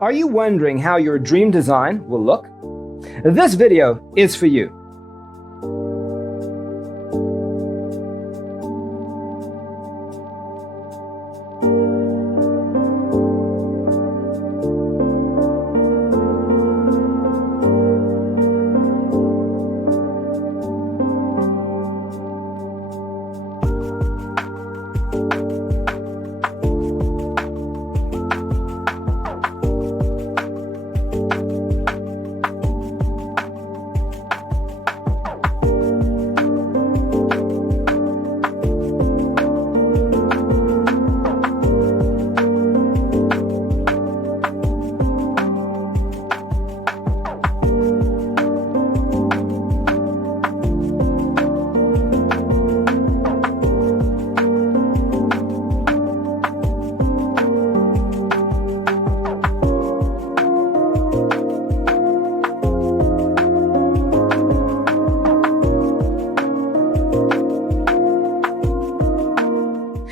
Are you wondering how your dream design will look? This video is for you.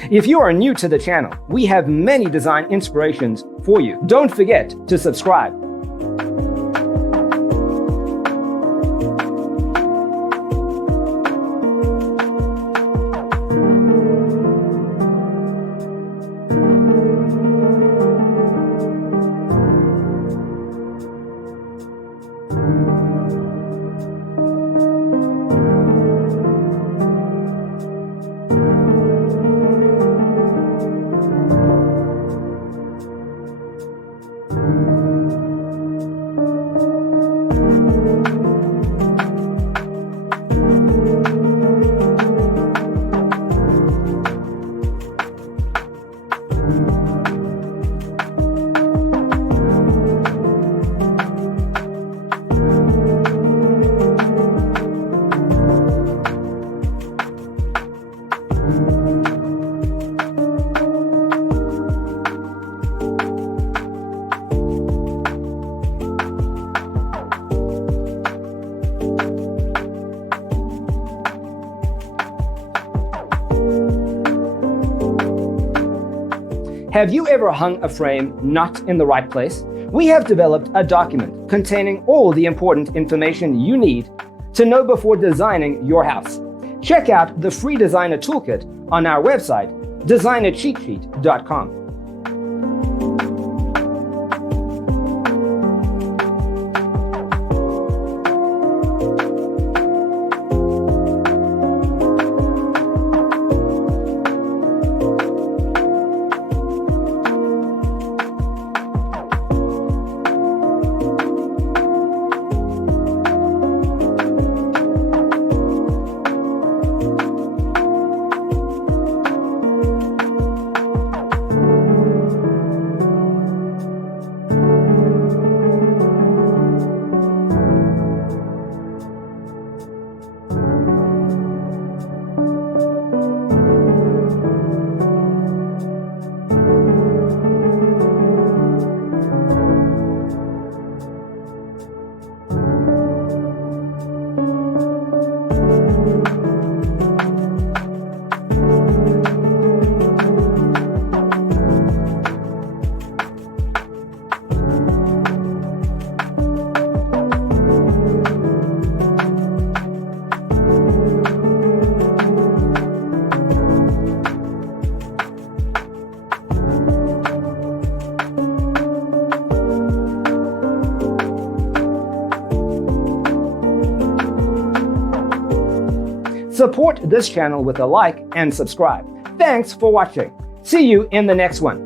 If you are new to the channel, we have many design inspirations for you. Don't forget to subscribe. Have you ever hung a frame not in the right place? We have developed a document containing all the important information you need to know before designing your house. Check out the free designer toolkit on our website, designercheatsheet.com. Support this channel with a like and subscribe. Thanks for watching. See you in the next one.